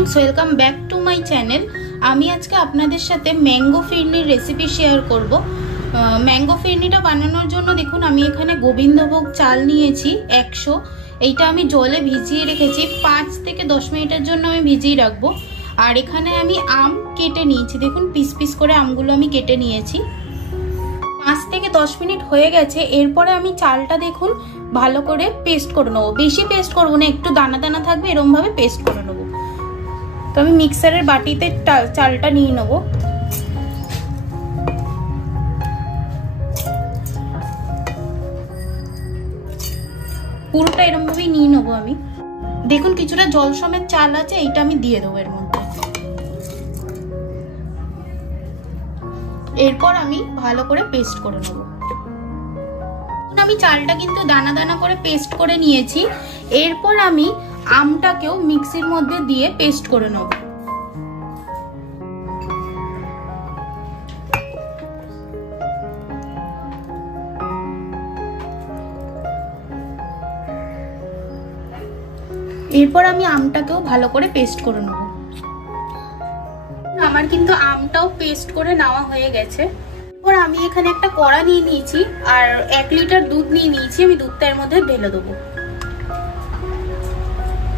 Friends welcome back to my channel. আমি আজকে আপনাদের সাথে ম্যাঙ্গো ফিরনির রেসিপি শেয়ার করব। ম্যাঙ্গো ফিরনিটা বানানোর জন্য দেখুন আমি এখানে গোবিন্দভোগ চাল নিয়েছি 100। এইটা আমি জলে ভিজিয়ে রেখেছি 5 থেকে 10 মিনিটের জন্য আমি ভিজিয়ে রাখবো। আর এখানে আমি আম কেটে নিয়েছি, দেখুন পিস পিস করে আমগুলো আমি কেটে নিয়েছি। 5 থেকে 10 মিনিট হয়ে গেছে। এরপরে আমি চালটা দেখুন ভালো করে পেস্ট করে নেবো। বেশি পেস্ট করবো না, একটু দানা দানা থাকবে, এরকম ভাবে পেস্ট করে নেবো। তো আমি মিক্সারের বাটিতে চালটা নিয়ে নেবো। পুরোটা এরকম ভাবেই নিয়ে নেবো আমি। দেখুন কিছুটা জল সমেত চাল আছে, এইটা আমি দিয়ে দেবো এর মধ্যে। এরপর আমি ভালো করে পেস্ট করে নেবো। আমি চালটা কিন্তু দানা দানা করে পেস্ট করে নিয়েছি। এরপর আমি আমটাকেও মিক্সির মধ্যে দিয়ে পেস্ট করে নেব। এরপর আমি আমটাকেও ভালো করে পেস্ট করে নেব। আমার কিন্তু আমটাও পেস্ট করে নেওয়া হয়ে গেছে। এরপর আমি এখানে একটা কড়া নিয়ে নিয়েছি আর 1 লিটার দুধ নিয়ে নিয়েছি। আমি দুধটা এর মধ্যে ঢেলে দেবো।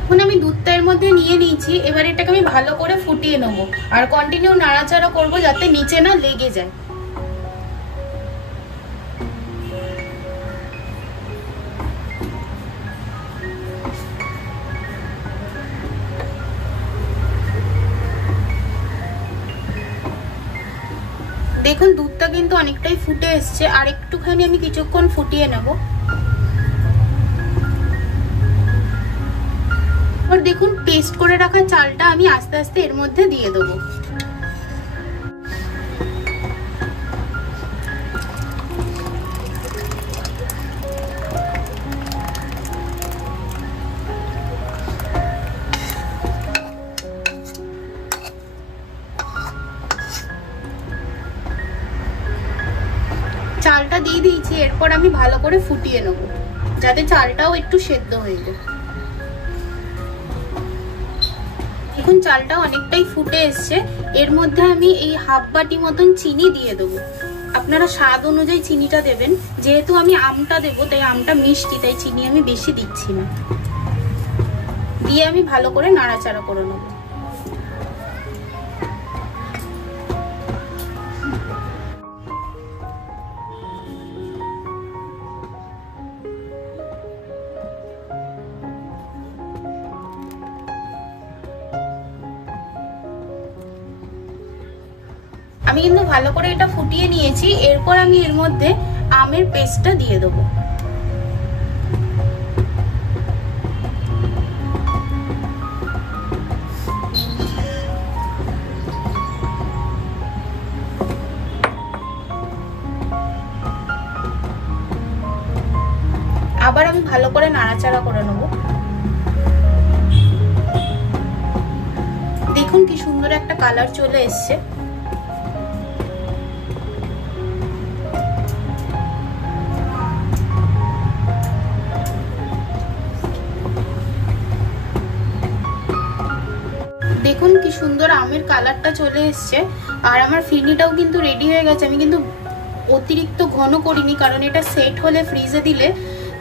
এখন আমি দুধটা এর মধ্যে নিয়ে নিয়েছি। এবার এটাকে আমি ভালো করে ফুটিয়ে নেব আর কন্টিনিউ নাড়াচাড়া করব যাতে নিচে না লেগে যায়। দেখুন দুধটা কিন্তু অনেকটাই ফুটে এসছে, আর একটুখানি আমি কিছুক্ষণ ফুটিয়ে নেব। আর দেখুন পেস্ট করে রাখা চালটা আমি আস্তে আস্তে এর মধ্যে দিয়ে দেবো। চালটা দিয়ে দিয়েছি। এরপর আমি ভালো করে ফুটিয়ে নেব যাতে চালটাও একটু সেদ্ধ হয়ে যায়। এখন চালটাও অনেকটাই ফুটে এসছে। এর মধ্যে আমি এই হাফ বাটি মতন চিনি দিয়ে দেবো। আপনারা স্বাদ অনুযায়ী চিনিটা দেবেন। যেহেতু আমি আমটা দেবো তাই আমটা মিষ্টি, তাই চিনি আমি বেশি দিচ্ছি না। দিয়ে আমি ভালো করে নাড়াচাড়া করে নেব। আমি কিন্তু ভালো করে এটা ফুটিয়ে নিয়েছি। এরপর আমি এর মধ্যে আমের পেস্টটা দিয়ে দেবো। আবার আমি ভালো করে নাড়াচাড়া করে নেব। দেখুন কি সুন্দর একটা কালার চলে এসছে। দেখুন কি সুন্দর আমের কালারটা চলে এসছে। আর আমার ফিরনিটাও কিন্তু রেডি হয়ে গেছে। আমি কিন্তু অতিরিক্ত ঘন করিনি, কারণ এটা সেট হলে ফ্রিজে দিলে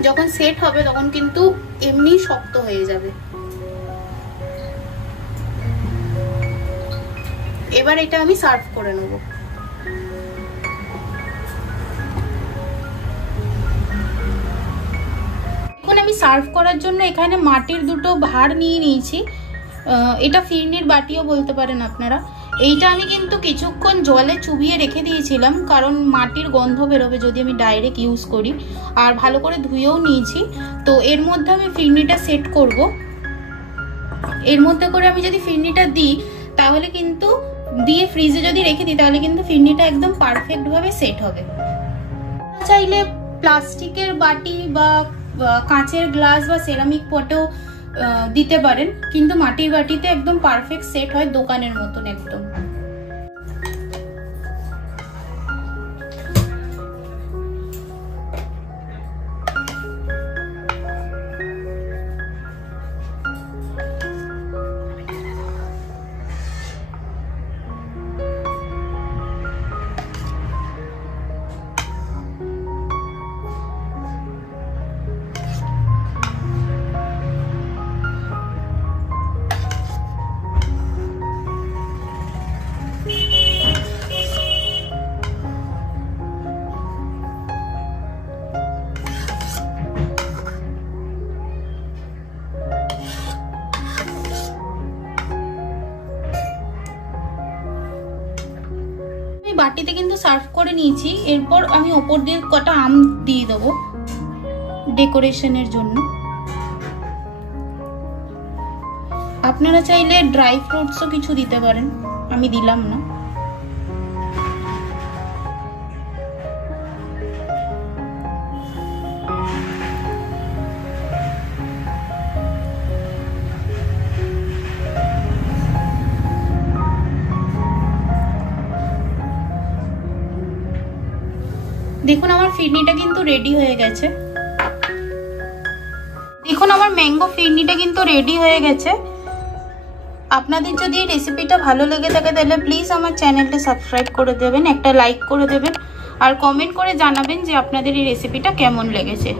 যখন সেট হবে তখন কিন্তু এমনি শক্ত হয়ে যাবে। এবার এটা আমি সার্ভ করে নেব। এখন আমি সার্ভ করার জন্য এখানে মাটির দুটো ভাঁড় নিয়ে নিয়েছি। এটা ফিরনির বাটিও বলতে পারেন আপনারা। এইটা আমি কিন্তু কিছুক্ষণ জলে চুবিয়ে রেখে দিয়েছিলাম, কারণ মাটির গন্ধ বেরোবে যদি আমি ডাইরেক্ট ইউজ করি। আর ভালো করে ধুয়েও নিয়েছি। তো এর মধ্যে আমি ফিরনিটা সেট করব। এর মধ্যে করে আমি যদি ফিরনিটা দিই তাহলে কিন্তু দিয়ে ফ্রিজে যদি রেখে দিই তাহলে কিন্তু ফিরনিটা একদম পারফেক্ট ভাবে সেট হবে। চাইলে প্লাস্টিকের বাটি বা কাঁচের গ্লাস বা সেরামিক পটেও দিতে পারেন, কিন্তু মাটির বাটিতে একদম পারফেক্ট সেট হয় দোকানের মতন একদম। বাটিতে কিন্তু সার্ভ করে নিয়েছি। এরপর আমি ওপর দিয়ে কটা আম দিয়ে দেবো ডেকোরেশনের জন্য। আপনারা চাইলে ড্রাই ফ্রুটসও কিছু দিতে পারেন, আমি দিলাম না। দেখুন আমার ফিরনিটা কিন্তু রেডি হয়ে গেছে। দেখুন আমার ম্যাঙ্গো ফিরনিটা কিন্তু রেডি হয়ে গেছে। আপনাদের যদি এই রেসিপিটা ভালো লেগে থাকে তাহলে প্লিজ আমার চ্যানেলটা সাবস্ক্রাইব করে দেবেন, একটা লাইক করে দেবেন আর কমেন্ট করে জানাবেন যে আপনাদের এই রেসিপিটা কেমন লেগেছে।